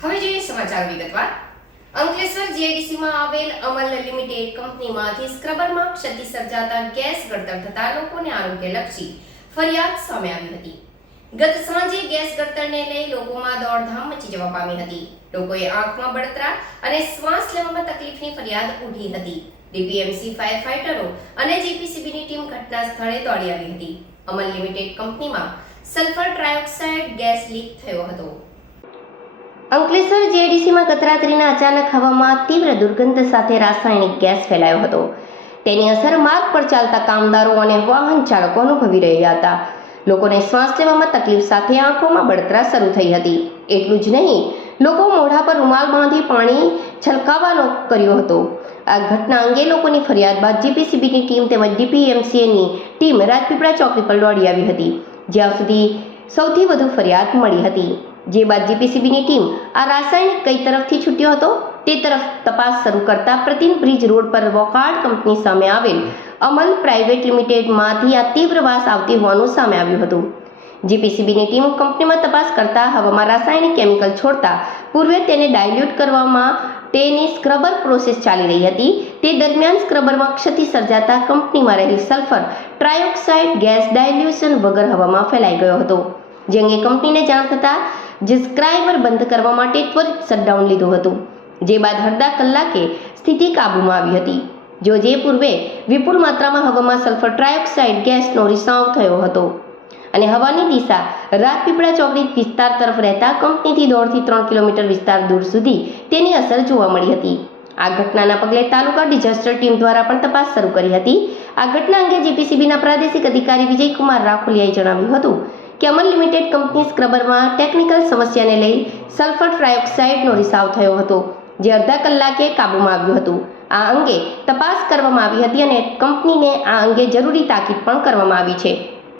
હવે જોઈએ સમાચાર વિગતવાર. અંકલેશ્વર જીઆઈડીસીમાં આવેલ અમલ લિમિટેડ કંપનીમાંથી સ્ક્રબરમાં ક્ષતિ સર્જાતા ગેસ ગળતર થતા લોકોને આરોગ્યલક્ષી ફરિયાદ સામે આવી હતી. ગત સાંજે ગેસ ગળતરને લઈ લોકોમાં દોડધામ મચી જવા પામી હતી. લોકોએ આંખમાં બળતરા અને શ્વાસ લેવામાં તકલીફની ફરિયાદ ઉઠી હતી. ડીપીએમસી ફાયર ફાઇટરો અને જીપીસીબીની ટીમ ઘટના સ્થળે દોડી આવી હતી. અમલ લિમિટેડ કંપનીમાં સલ્ફર ટ્રાયોક્સાઇડ ગેસ લીક થયો હતો. અંકલેશ્વર જેડીસીમાં ગત રાત્રિના અચાનક હવામાં તીવ્ર દુર્ગંધ સાથે રાસાયણિક ગેસ ફેલાયો હતો. તેની અસર માર્ગ પર ચાલતા કામદારો અને વાહન ચાલકો અનુભવી રહ્યા હતા. લોકોને શ્વાસ લેવામાં તકલીફ સાથે આંખોમાં બળતરા શરૂ થઈ હતી. એટલું જ નહીં, લોકો મોઢા પર રૂમાલ બાંધી પાણી છલકાવવાનો કર્યો હતો. આ ઘટના અંગે લોકોની ફરિયાદ બાદ જીપીસીબીની ટીમ તેમજ ડીપીએમસીએની ટીમ રાજપીપળા ચોકી પર દોડી આવી હતી, જ્યાં સુધી સૌથી વધુ ફરિયાદ મળી હતી. જે બાદ જીપીસીબીની ટીમ આ રાસાયણિક કઈ તરફથી છૂટ્યો હતો તે તરફ તપાસ શરૂ કરતા પ્રતિન બ્રિજ રોડ પર વોકાર્ડ કંપની સામે આવેલ અમલ પ્રાઇવેટ લિમિટેડમાંથી આ તીવ્ર વાસ આવતી હોવાનું સામે આવ્યું હતું. જીપીસીબીની ટીમ કંપનીમાં તપાસ કરતા હવામાં રાસાયણિક કેમિકલ છોડતા પૂર્વે તેને ડાયલ્યુટ કરવામાં તેની સ્ક્રબર પ્રોસેસ ચાલી રહી હતી. તે દરમિયાન સ્ક્રબરમાં ક્ષતિ સર્જાતા કંપનીમાં રહેલી સલ્ફર ટ્રાયોક્સાઇડ ગેસ ડાયલ્યુશન વગર હવામાં ફેલાઈ ગયો હતો. જે અંગે કંપનીને જાણ થતાં જે સ્ક્રાઈબર બંધ કરવા માટે ત્વરિત શટડાઉન લીધું હતું. જે બાદ અડધા કલાકે સ્થિતિ કાબૂમાં આવી હતી. જો જે પૂર્વે વિપુલ માત્રામાં હવામાં સલ્ફર ટ્રાયોક્સાઇડ ગેસનો રિસાવ થયો હતો. અને હવાની દિશા રાજપીપળા ચોકડી વિસ્તાર તરફ રહેતા કંપનીથી દોઢથી ત્રણ કિલોમીટર વિસ્તાર દૂર સુધી તેની અસર જોવા મળી હતી. આ ઘટનાના પગલે તાલુકા ડિઝાસ્ટર ટીમ દ્વારા પણ તપાસ શરૂ કરી હતી. આ ઘટના અંગે જીપીસીબીના પ્રાદેશિક અધિકારી વિજયકુમાર રાખોલિયાએ જણાવ્યું હતું કે અમલ લિમિટેડ કંપની સ્ક્રબરમાં ટેકનિકલ સમસ્યાને લઈ સલ્ફર ટ્રાયોક્સાઇડનો રિસાવ થયો હતો, જે અડધા કલાકે કાબૂમાં આવ્યું હતું. આ અંગે તપાસ કરવામાં આવી હતી અને કંપનીને આ અંગે જરૂરી તાકીદ પણ કરવામાં આવી છે.